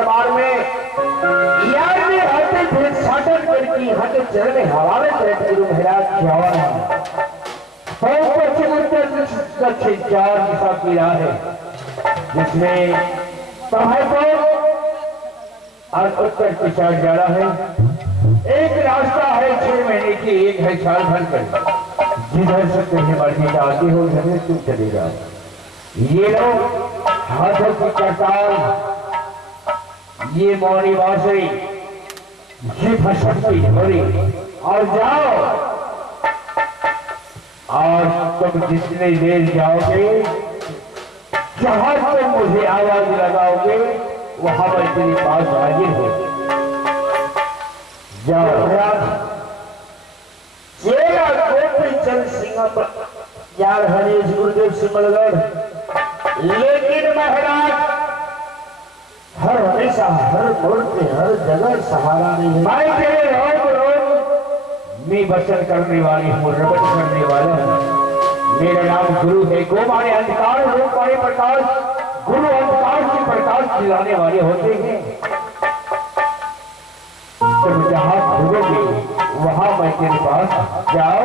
दरबार में यार में हाथे फिर साटन करके हाथे चरण में हवाले करते गुरु महाराज जावा है पश्चिम उत्तर दक्षिण 4 दिशा की राह है जिसमें पहाड़ और उत्तर की साइड जा रहा है। एक रास्ता है 6 महीने की, एक है साल भर का। जिधर से तुम्हें मर्जी आती हो उधर तुम चले जाओ। ये लोग हाथों की करताल, ये मौनी बांसुरी, ये फसक की झोरी और जाओ। और तुम जितनी देर जाओगे जहां तुम मुझे आवाज लगाओगे वहां मैं तेरे पास हाजिर हो जाओ। चेला गोपी चंद सिंह यार हरीश गुरुदेव सिमलगढ़, लेकिन महाराज हर हमेशा हर मोड़ पे हर जगह सहारा नहीं है। मैं तेरे रोम रोम में बचन करने वाली हूँ, रगत करने वाला हूँ। मेरा नाम गुरु है। गो माने अंधकार, रूप माने प्रकाश। गुरु अंधकार की प्रकाश दिलाने वाले होते हैं। तुम जहां घूमोगे वहां मैं तेरे पास जाओ।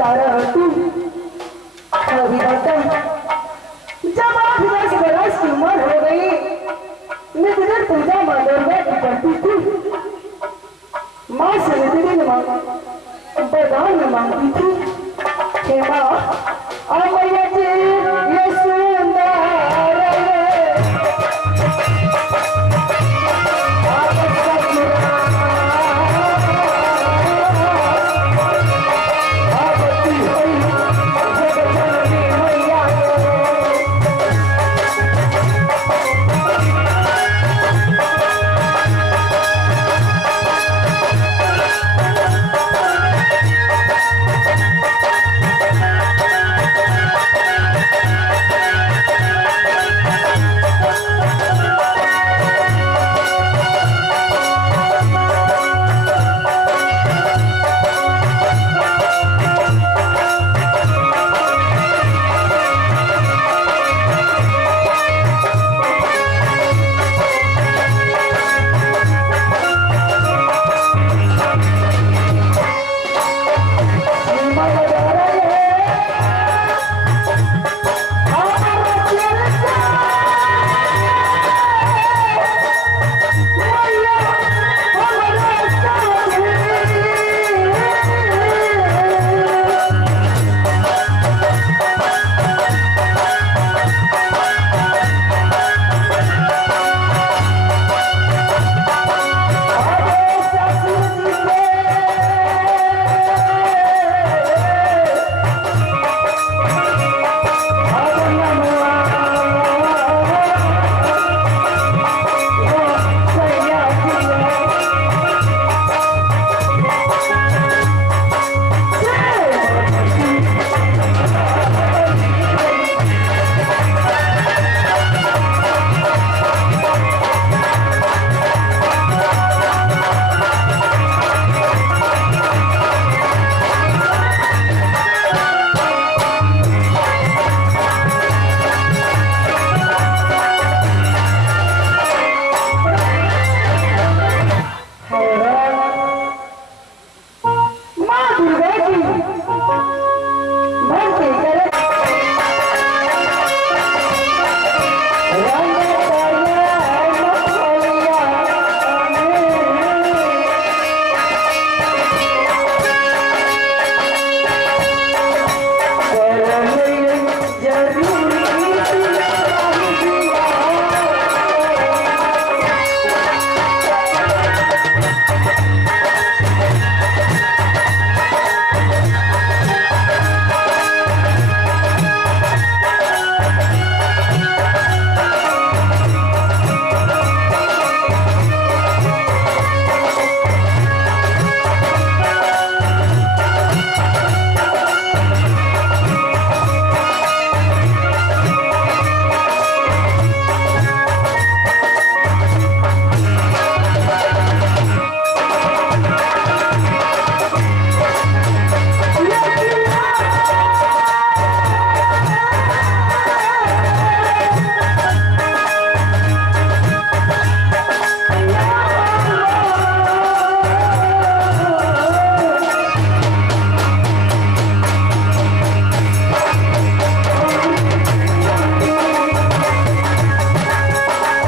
तारा तू अभी बता जब 8 बरस की उम्र हो गई नित्य पूजा माँ दुर्गा की करती थी माँ से नित्य वरदान में मांगती थी हे माँ अब मैया जी